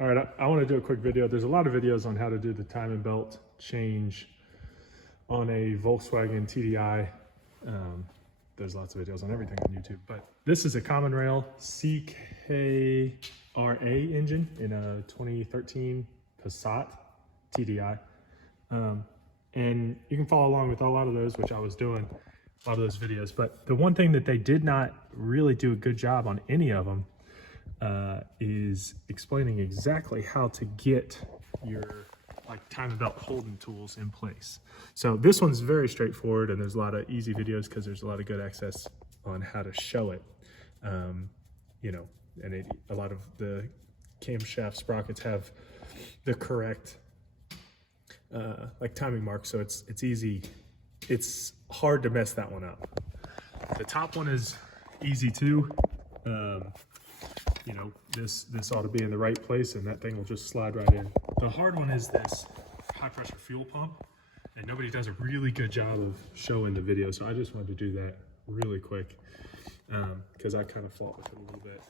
All right, I want to do a quick video. There's a lot of videos on how to do the timing belt change on a Volkswagen TDI. There's lots of videos on everything on YouTube, but this is a common rail CKRA engine in a 2013 Passat TDI. And you can follow along with a lot of those, which I was doing a lot of those videos. But the one thing that they did not really do a good job on any of them is explaining exactly how to get your timing belt holding tools in place. So this one's very straightforward, and there's a lot of easy videos because there's a lot of good access on how to show it. You know, and a lot of the camshaft sprockets have the correct timing marks, so it's easy. It's hard to mess that one up. The top one is easy too. You know, this ought to be in the right place, and that thing will just slide right in. The hard one is this high pressure fuel pump, and nobody does a really good job of showing the video, so I just wanted to do that really quick because I kind of fought with it a little bit.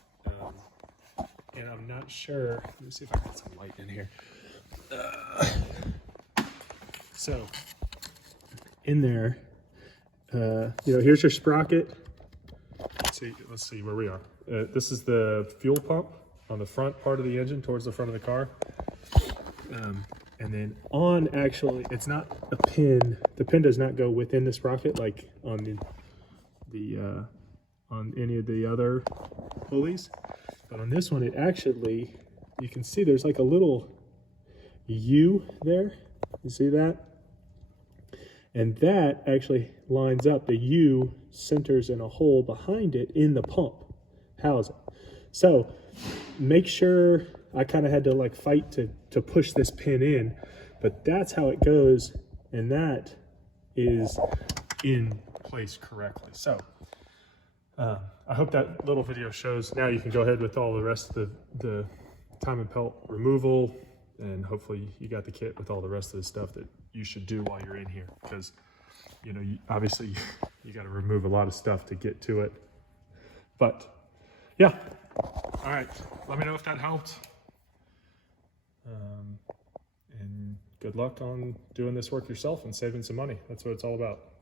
And I'm not sure, let me see if I can get some light in here. So in there, you know, here's your sprocket. Let's see where we are. This is the fuel pump on the front part of the engine towards the front of the car. And then actually, it's not a pin. The pin does not go within the sprocket like on on any of the other pulleys. But on this one, it actually, you can see there's like a little U there. You see that? And that actually lines up. The U centers in a hole behind it in the pump housing. So make sure, I kind of had to fight to push this pin in, but that's how it goes, and that is in place correctly. So I hope that little video shows. Now you can go ahead with all the rest of the timing belt removal, and hopefully you got the kit with all the rest of the stuff that you should do while you're in here, because you know, obviously you got to remove a lot of stuff to get to it. But yeah, all right, let me know if that helped, and good luck on doing this work yourself and saving some money. That's what it's all about.